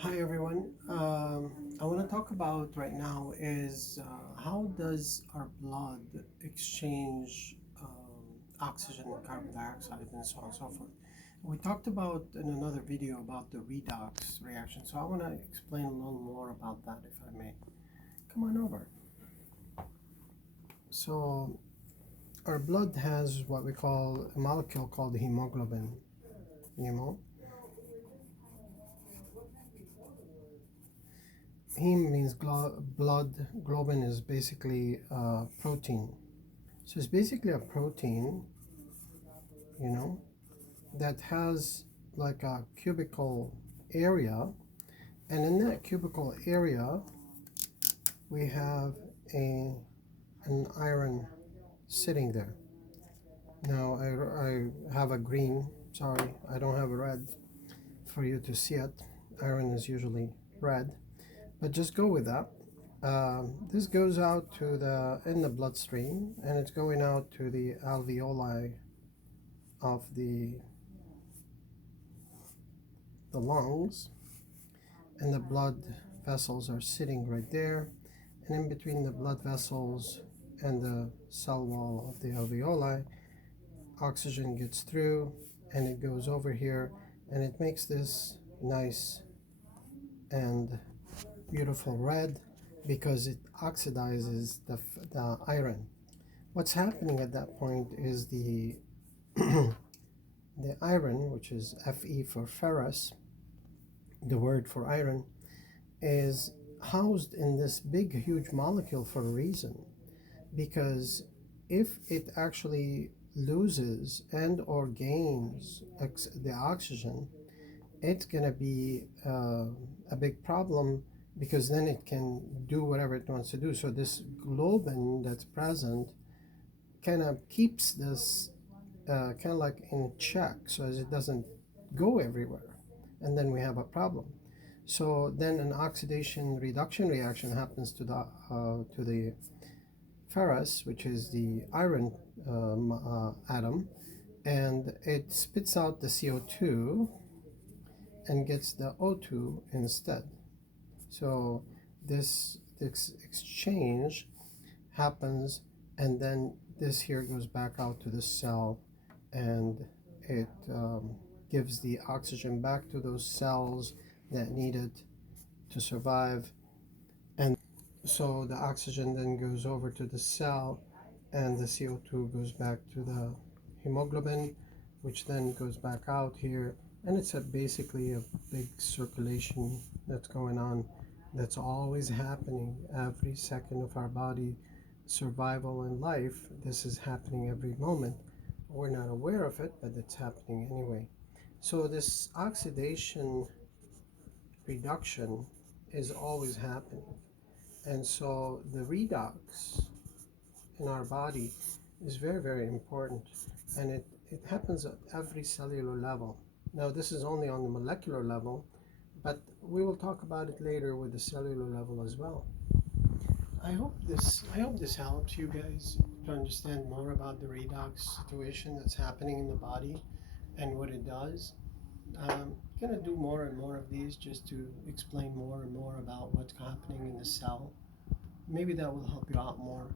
Hi everyone. I want to talk about right now is how does our blood exchange oxygen and carbon dioxide and so on and so forth. We talked about in another video about the redox reaction, so I want to explain a little more about that if I may. Come on over. So our blood has what we call a molecule called hemoglobin. Hemo. Heme means blood. Globin is basically protein. So it's basically a protein, you know, that has like a cubical area, and in that cubical area we have an iron sitting there. Now I have a green, sorry, I don't have a red for you to see it. Iron is usually red, but just go with that. This goes out to the in the bloodstream, and it's going out to the alveoli of the lungs, and the blood vessels are sitting right there, and in between the blood vessels and the cell wall of the alveoli, oxygen gets through and it goes over here, and it makes this nice and beautiful red because it oxidizes the iron. What's happening at that point is the the iron, which is Fe for ferrous, the word for iron, is housed in this big, huge molecule for a reason. Because if it actually loses and or gains the oxygen, it's going to be a big problem, because then it can do whatever it wants to do. So this globin that's present kind of keeps this kind of like in check, so as it doesn't go everywhere, and then we have a problem. So then an oxidation reduction reaction happens to the ferrous, which is the iron atom, and it spits out the CO2 and gets the O2 instead. So this exchange happens, and then this here goes back out to the cell, and it gives the oxygen back to those cells that need it to survive. And so the oxygen then goes over to the cell, and the CO2 goes back to the hemoglobin, which then goes back out here. And it's basically a big circulation that's going on, that's always happening every second of our body survival and life. This is happening every moment. We're not aware of it, but it's happening anyway. So this oxidation reduction is always happening. And so the redox in our body is very, very important. And it happens at every cellular level. Now, this is only on the molecular level, but we will talk about it later with the cellular level as well. I hope this helps you guys to understand more about the redox situation that's happening in the body and what it does. I'm gonna do more and more of these just to explain more and more about what's happening in the cell. Maybe that will help you out more.